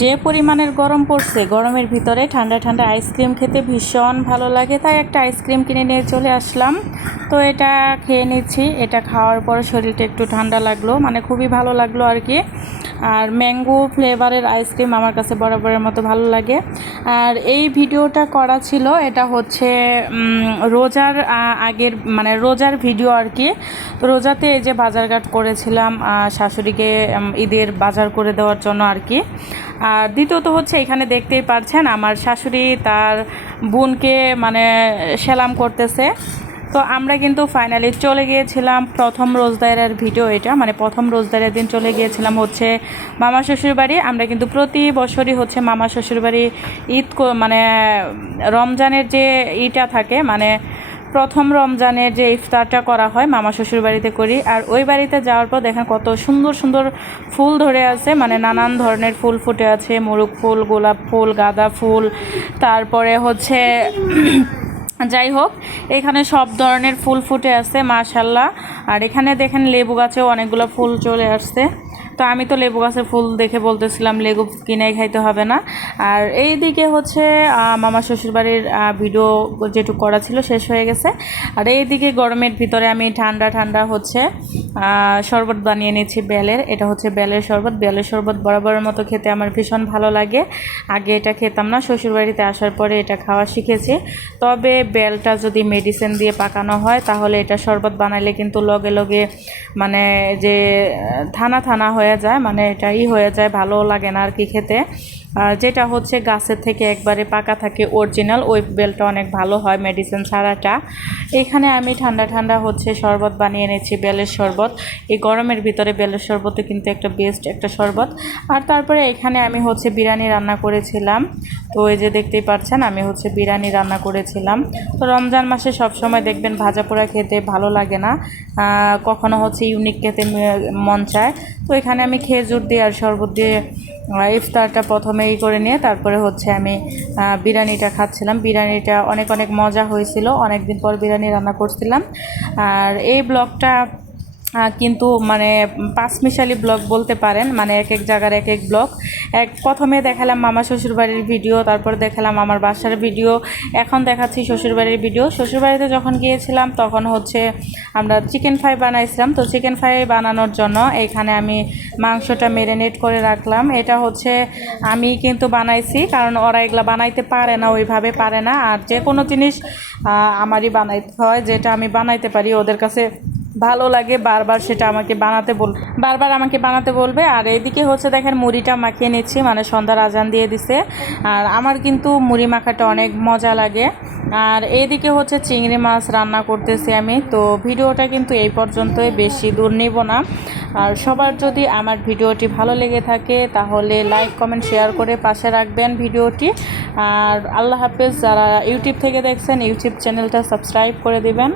যে পরিমাণের গরম পড়ছে, গরমের ভিতরে ঠান্ডা ঠান্ডা আইসক্রিম খেতে ভীষণ ভালো লাগে, তাই একটা আইসক্রিম কিনে নিয়ে চলে আসলাম। তো এটা খেয়ে নিচ্ছি। এটা খাওয়ার পর শরীরটা একটু ঠান্ডা লাগলো, মানে খুবই ভালো লাগলো আর কি। আর ম্যাঙ্গো ফ্লেভারের আইসক্রিম আমার কাছে বরাবরের মতো ভালো লাগে। আর এই ভিডিওটা করা ছিল, এটা হচ্ছে রোজার আগের, মানে রোজার ভিডিও আর কি। তো রোজাতে এই যে বাজারঘাট করেছিলাম শাশুড়িকে ঈদের বাজার করে দেওয়ার জন্য আর কি। আর দ্বিতীয়ত হচ্ছে এখানে দেখতেই পারছেন আমার শাশুড়ি তার বোনকে মানে সেলাম করতেছে। তো আমরা কিন্তু ফাইনালি চলে গিয়েছিলাম, প্রথম রোজদারের ভিডিও এটা, মানে প্রথম রোজদারের দিন চলে গিয়েছিলাম হচ্ছে মামা শ্বশুর বাড়ি। আমরা কিন্তু প্রতি বছরই হচ্ছে মামা শ্বশুর বাড়ি ঈদ মানে রমজানের যে ইটা থাকে, মানে প্রথম রমজানের যে ইফতারটা করা হয় মামা শ্বশুর বাড়িতে করি। আর ওই বাড়িতে যাওয়ার পর দেখেন কত সুন্দর সুন্দর ফুল ধরে আছে, মানে নানান ধরনের ফুল ফুটে আছে, মোরগ ফুল, গোলাপ ফুল, গাঁদা ফুল, তারপরে হচ্ছে যাই হোক এখানে সব ধরনের ফুল ফুটে আছে মাশাল্লাহ। আর এখানে দেখেন লেবু গাছেও অনেকগুলো ফুল চলে আসছে। তো আমি তো লেবু গাছের ফুল দেখে বলতেছিলাম লেবু কিনে খাইতে হবে না। আর এই দিকে হচ্ছে মামা শ্বশুরবাড়ির ভিডিও যেটুকু করা ছিল শেষ হয়ে গেছে। আর এই দিকে গরমের ভিতরে আমি ঠান্ডা ঠান্ডা হচ্ছে শরবত বানিয়ে নিয়েছি বেলের। এটা হচ্ছে বেলের শরবত। বেলের শরবত বরাবরের মতো খেতে আমার ভীষণ ভালো লাগে। আগে এটা খেতাম না, শ্বশুরবাড়িতে আসার পরে এটা খাওয়া শিখেছি। তবে বেলটা যদি মেডিসিন দিয়ে পাকানো হয় তাহলে এটা শরবত বানাইলে কিন্তু লগে লগে মানে যে থানা থানা হয়ে যায়, মানে এটা হয়ে যায়, ভালো লাগে না আর কি খেতে। যেটা হচ্ছে গাছের থেকে একবারে পাকা থাকে অরিজিনাল, ওই বেলটা অনেক ভালো হয় মেডিসিন ছাড়াটা। এখানে আমি ঠান্ডা ঠান্ডা হচ্ছে শরবত বানিয়ে এনেছি, বেলের শরবত। এই গরমের ভিতরে বেলের শরবতে কিন্তু একটা বেস্ট একটা শরবত। আর তারপরে এখানে আমি হচ্ছে বিরিয়ানি রান্না করেছিলাম। তো এই যে দেখতেই পাচ্ছেন আমি হচ্ছে বিরিয়ানি রান্না করেছিলাম। তো রমজান মাসে সবসময় দেখবেন ভাজা পোড়া খেতে ভালো লাগে না, কখনো হচ্ছে ইউনিক খেতে মন চায়। তো এখানে আমি খেজুর দিয়ে আর শরবত দিয়ে ইফতারটা প্রথমেই করে নিয়ে তারপরে হচ্ছে আমি বিরিয়ানিটা খাচ্ছিলাম। বিরিয়ানিটা অনেক অনেক মজা হয়েছিল, অনেক দিন পর বিরিয়ানি রান্না করছিলাম। আর এই ব্লগটা কিন্তু মানে পাঁচমিশালি ব্লগ বলতে পারেন, মানে এক এক জায়গার এক এক ব্লগ। প্রথমে দেখালাম মামা শ্বশুরবাড়ির ভিডিও, তারপর দেখালাম আমার বাসার ভিডিও, এখন দেখাচ্ছি শ্বশুরবাড়ির ভিডিও। শ্বশুরবাড়িতে যখন গিয়েছিলাম তখন হচ্ছে আমরা চিকেন ফ্রাই বানাইছিলাম। তো চিকেন ফ্রাই বানানোর জন্য এখানে আমি মাংসটা ম্যারিনেট করে রাখলাম। এটা হচ্ছে আমি কিন্তু বানাইছি, কারণ ওরা এগুলা বানাইতে পারে না, ওইভাবে পারে না। আর যে কোনো জিনিস আমারই বানাইতে হয়, যেটা আমি বানাইতে পারি ওদের কাছে ভালো লাগে, বারবার সেটা আমাকে বানাতে বলবে। আর এইদিকে হচ্ছে দেখেন মুড়িটা মাখিয়ে নিচ্ছি, মানে সন্ধ্যার আজান দিয়ে দিছে। আর আমার কিন্তু মুড়ি মাখাটা অনেক মজা লাগে। আর এইদিকে হচ্ছে চিংড়ি মাছ রান্না করতেছি আমি। তো ভিডিওটা কিন্তু এই পর্যন্তই, বেশি দূর নেব না। আর সবার যদি আমার ভিডিওটি ভালো লেগে থাকে তাহলে লাইক কমেন্ট শেয়ার করে পাশে রাখবেন ভিডিওটি। আর আল্লাহ হাফেজ। যারা ইউটিউব থেকে দেখছেন ইউটিউব চ্যানেলটা সাবস্ক্রাইব করে দিবেন।